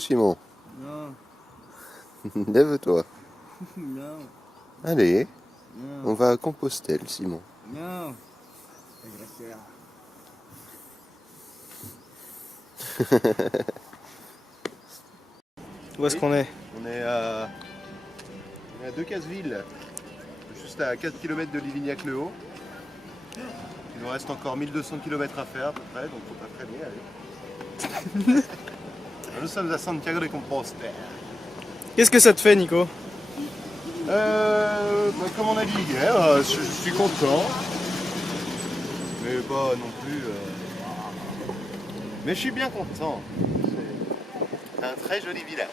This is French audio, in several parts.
Simon. Non. Lève-toi. Non. Allez, Non. on va à Compostelle, Simon. Non. Où est-ce qu'on est? On est à Decazeville, juste à 4 km de Livignac-le-Haut. Il nous reste encore 1200 km à faire à peu près, donc faut pas freiner, allez. Nous sommes à Santiago de Compostela. Qu'est-ce que ça te fait, Nico? Comme on a dit hier, je suis content. Mais pas non plus. Mais je suis bien content. C'est un très joli village.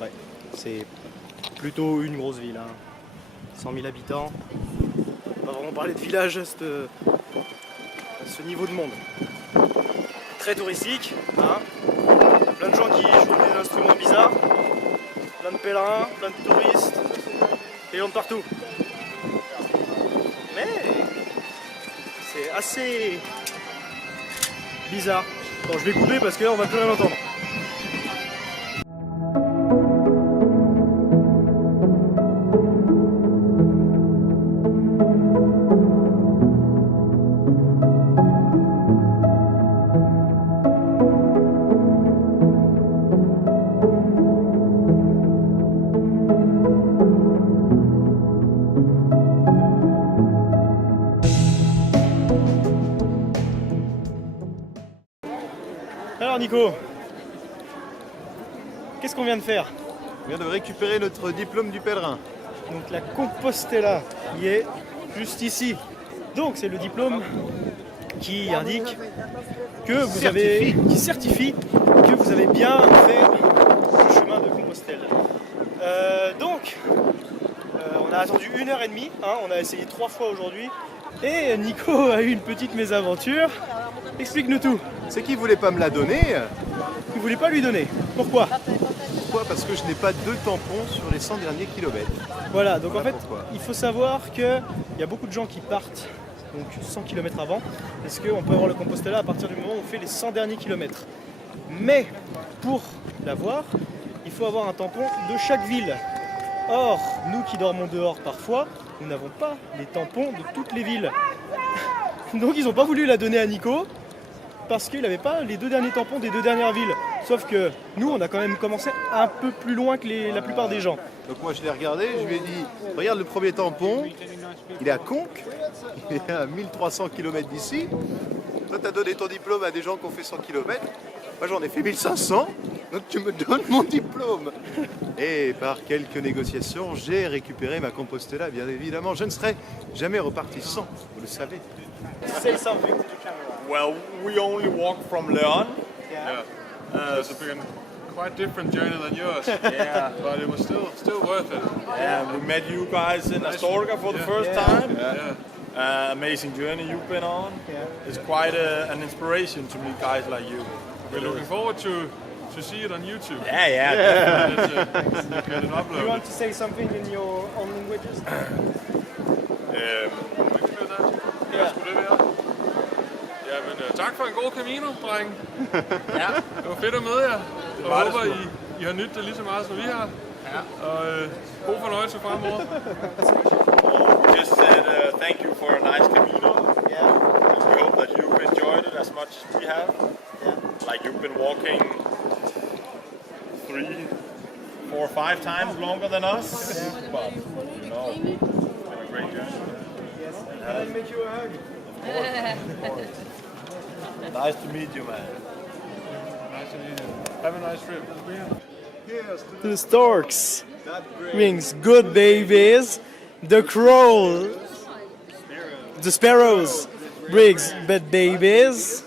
Ouais, c'est plutôt une grosse ville, hein. 100 000 habitants. On va vraiment parler de village à ce niveau de monde. Très touristique, hein. Plein de gens qui jouent des instruments bizarres, plein de pèlerins, plein de touristes, et gens de partout. Mais c'est assez bizarre. Bon, je vais couper parce que là on va plus rien entendre. Alors Nico, qu'est-ce qu'on vient de faire? On vient de récupérer notre diplôme du pèlerin. Donc la Compostela qui est juste ici. Donc c'est le diplôme qui indique que vous avez, qui certifie que vous avez bien fait le chemin de Compostelle. On a attendu 1h30, hein, on a essayé 3 fois aujourd'hui. Et Nico a eu une petite mésaventure. Explique-nous tout. C'est qui voulait pas me la donner. Vous ne voulez pas lui donner. Pourquoi? Pourquoi? Parce que je n'ai pas 2 tampons sur les 100 derniers kilomètres. Voilà, donc en fait, pourquoi. il faut savoir qu'il y a beaucoup de gens qui partent donc 100 km avant, parce qu'on peut avoir le Compostela à partir du moment où on fait les 100 derniers kilomètres. Mais pour l'avoir, il faut avoir un tampon de chaque ville. Or, nous qui dormons dehors parfois, nous n'avons pas les tampons de toutes les villes. Donc ils n'ont pas voulu la donner à Nico, parce qu'il n'avait pas les 2 derniers tampons des 2 dernières villes. Sauf que nous, on a quand même commencé un peu plus loin que la plupart des gens. Donc moi je l'ai regardé, je lui ai dit, regarde le premier tampon, il est à Conques, il est à 1300 km d'ici. Toi tu as donné ton diplôme à des gens qui ont fait 100 km. Moi j'en ai fait 1500, donc tu me donnes mon diplôme. Et par quelques négociations, j'ai récupéré ma Compostela, bien évidemment. Je ne serai jamais reparti sans, vous le savez. Say something to the camera. Well, we only walked from Leon. Yeah. It's been quite different journey than yours. Yeah. But it was still worth it. Yeah, we met you guys in Astorga for the first time. Yeah. Amazing journey you've been on. Yeah. It's quite an inspiration to meet guys like you. We're looking forward to see it on YouTube. Yeah. And you get it You uploaded. want to say something in your own languages? Hvad skulle det være? Jamen, tak for en god Camino, dreng. Ja. Det var fedt at møde jer. Og jeg håber, I har nydt det lige så meget, som vi har. Ja. Og god fornøjelse fremover. Just said thank you for a nice Camino. Yeah. We hope that you've enjoyed it as much as we have. Yeah. Like you've been walking 3, 4, 5 times longer than us. But, you know, it's been a great journey. Yes. Can I make you a hug? Nice to meet you, man. Nice to meet you. Have a nice trip. The storks brings good babies. The crows, the sparrows brings bad babies,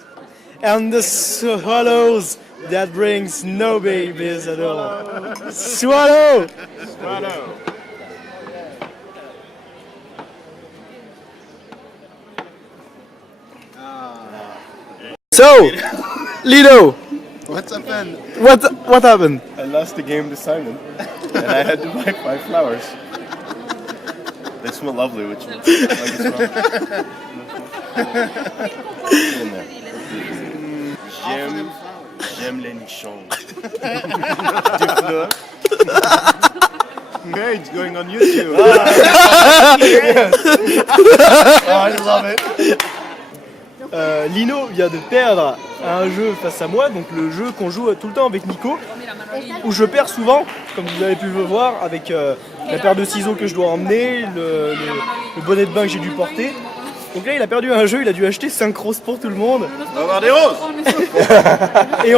and the swallows that brings no babies at all. Swallow. So, Lido, What's happened? what happened? I lost the game to Simon, and I had to buy 5 flowers. They smell lovely, which like the smell. J'aime les nichons. Yeah, it's going on YouTube. I love it. Lino vient de perdre à un jeu face à moi, donc le jeu qu'on joue tout le temps avec Nico, où je perds souvent, comme vous avez pu le voir, avec la paire de ciseaux que je dois emmener, le bonnet de bain que j'ai dû porter. Donc là il a perdu un jeu, il a dû acheter 5 roses pour tout le monde. On va avoir des roses. Et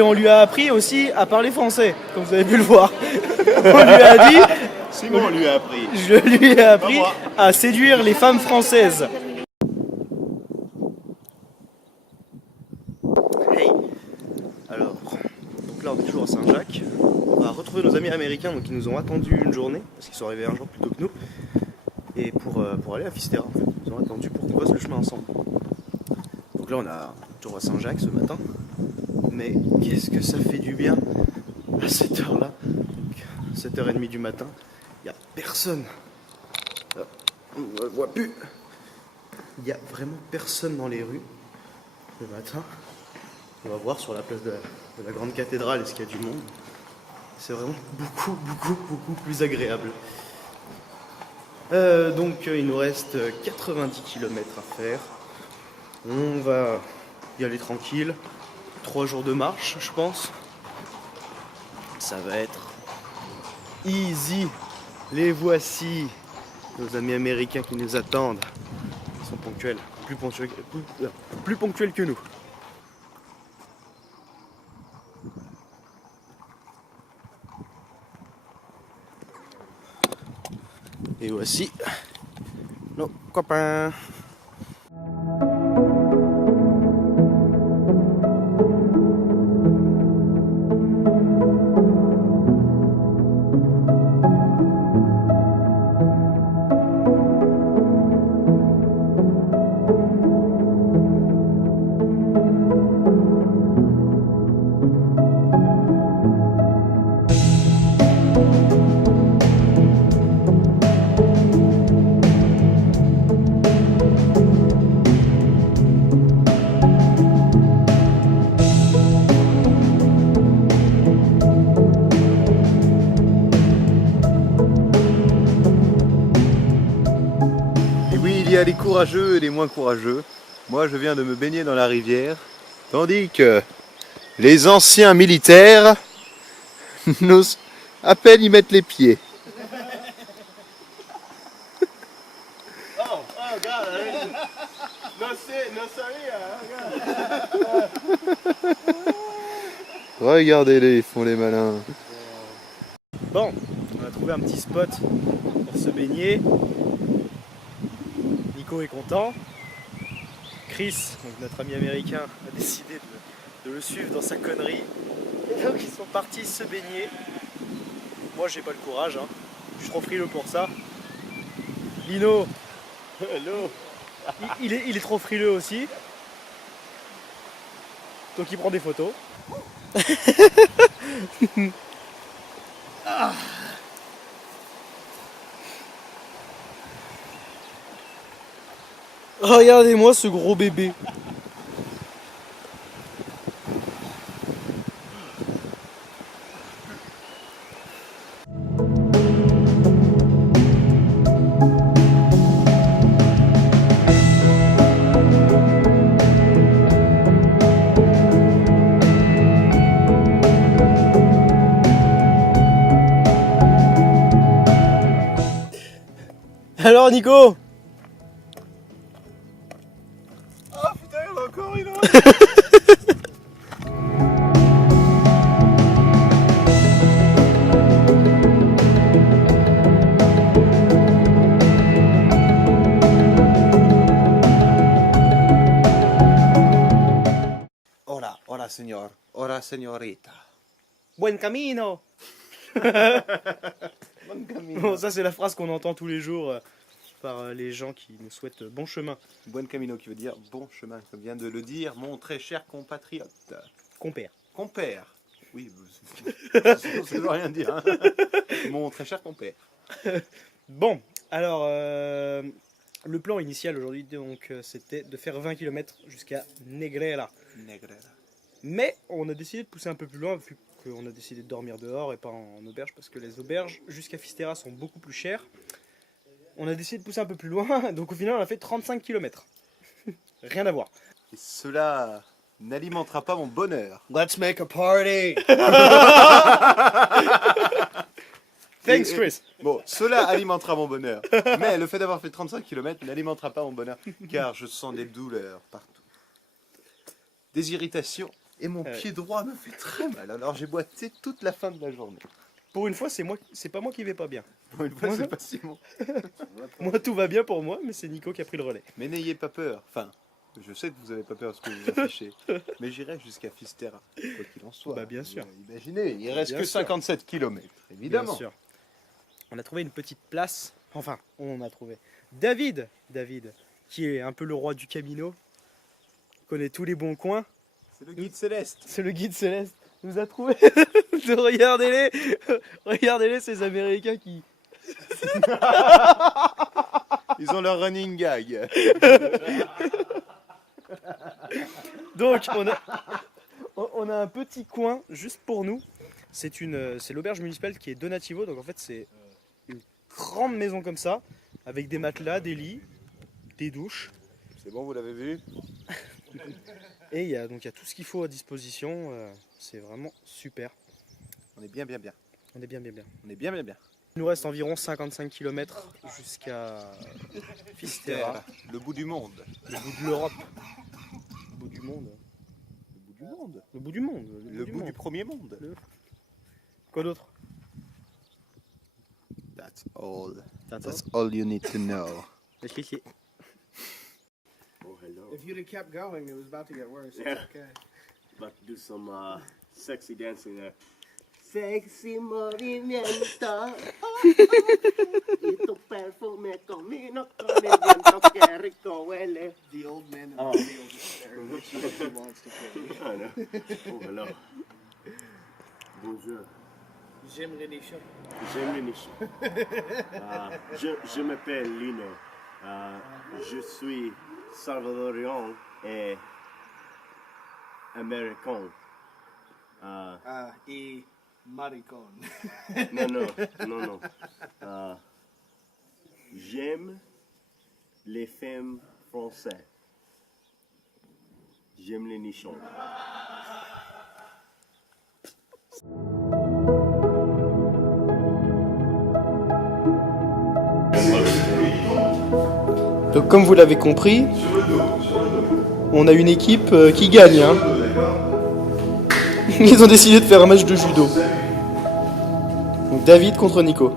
on lui a appris aussi à parler français, comme vous avez pu le voir. On lui a dit, Simon lui a appris. je lui ai appris Pas moi. à séduire les femmes françaises. Hey. Alors, donc là on est toujours à Saint-Jacques. On va retrouver nos amis américains donc, qui nous ont attendu une journée, parce qu'ils sont arrivés un jour plus tôt que nous. Et pour aller à Fisterra, en fait. Ils ont attendu pour qu'on fasse le chemin ensemble. Donc là on a toujours à Saint-Jacques ce matin. Mais qu'est-ce que ça fait du bien à cette heure-là, 7h30 du matin, il n'y a personne. On ne le voit plus. Il n'y a vraiment personne dans les rues le matin. On va voir sur la place de la grande cathédrale est-ce qu'il y a du monde. C'est vraiment beaucoup plus agréable. Donc il nous reste 90 km à faire. On va y aller tranquille. 3 jours de marche, je pense. Ça va être easy. Les voici, nos amis américains qui nous attendent. Ils sont ponctuels, plus ponctuels que nous. Et voici nos copains. Il y a les courageux et les moins courageux. Moi, je viens de me baigner dans la rivière, tandis que les anciens militaires n'osent à peine y mettre les pieds. Regardez-les, ils font les malins. Bon, on a trouvé un petit spot pour se baigner. Nico est content. Chris, donc notre ami américain, a décidé de le suivre dans sa connerie. Et donc ils sont partis se baigner. Moi j'ai pas le courage, hein. Je suis trop frileux pour ça. Lino, hello. Il est trop frileux aussi. Donc il prend des photos. Regardez-moi ce gros bébé. Alors Nico? Oh putain, il y en a encore une autre. Hola, hola señor, hola señorita. Buen camino. Bon camino. Bon, ça c'est la phrase qu'on entend tous les jours par les gens qui nous souhaitent bon chemin. Buen camino qui veut dire bon chemin, comme vient de le dire mon très cher compatriote. Compère. Compère. Oui, ça ne veut rien dire. Hein. Mon très cher compère. Bon, alors le plan initial aujourd'hui donc c'était de faire 20 km jusqu'à Negrera. Negrera. Mais on a décidé de pousser un peu plus loin vu qu'on a décidé de dormir dehors et pas en auberge parce que les auberges jusqu'à Fisterra sont beaucoup plus chères. On a décidé de pousser un peu plus loin, donc au final on a fait 35 km. Rien à voir. Et cela n'alimentera pas mon bonheur. Let's make a party. Thanks Chris. Bon, cela alimentera mon bonheur. Mais le fait d'avoir fait 35 km n'alimentera pas mon bonheur, car je sens des douleurs partout. Des irritations. Et mon pied droit me fait très mal. Alors j'ai boité toute la fin de la journée. Pour une fois, c'est pas moi qui vais pas bien. Pour une fois, c'est pas Simon. Moi tout va bien pour moi, mais c'est Nico qui a pris le relais. Mais n'ayez pas peur. Enfin, je sais que vous avez pas peur de ce que vous affichez. Mais j'irai jusqu'à Fisterra, quoi qu'il en soit. Bah, bien sûr. Imaginez, il reste Bien que sûr. 57 km, évidemment. Bien sûr. On a trouvé une petite place. Enfin, on a trouvé. David, qui est un peu le roi du Camino, connaît tous les bons coins. C'est le guide céleste. C'est le guide céleste. Nous a trouvé. Regardez-les, ces Américains qui. Ils ont leur running gag. Donc, on a un petit coin juste pour nous. C'est l'auberge municipale qui est Donativo. Donc, en fait, c'est une grande maison comme ça, avec des matelas, des lits, des douches. C'est bon, vous l'avez vu? Et il y a tout ce qu'il faut à disposition. C'est vraiment super. On est bien. On est bien. On est bien. Il nous reste environ 55 km jusqu'à Fisterra, Le bout du monde. le bout de l'Europe. Le bout du monde. Le bout du monde. Le bout du monde. Le bout du premier monde. Quoi d'autre? That's all. That's all you need to know. Oh, hello. If you'd have kept going, it was about to get worse. Yeah. It's okay. About to do some sexy dancing there. Sexy movimiento. Y tu perfume combino con el viento que rico huele. The old man in Oh. the field is there, which he wants to play. I know. Oh, hello. Bonjour. J'aime les nichons. J'aime les nichons. Je m'appelle Lino. Je suis salvadorien et américain. Et maricon. Non. J'aime les femmes françaises. J'aime les nichons. Donc comme vous l'avez compris, on a une équipe qui gagne. Hein. Ils ont décidé de faire un match de judo. Donc David contre Nico.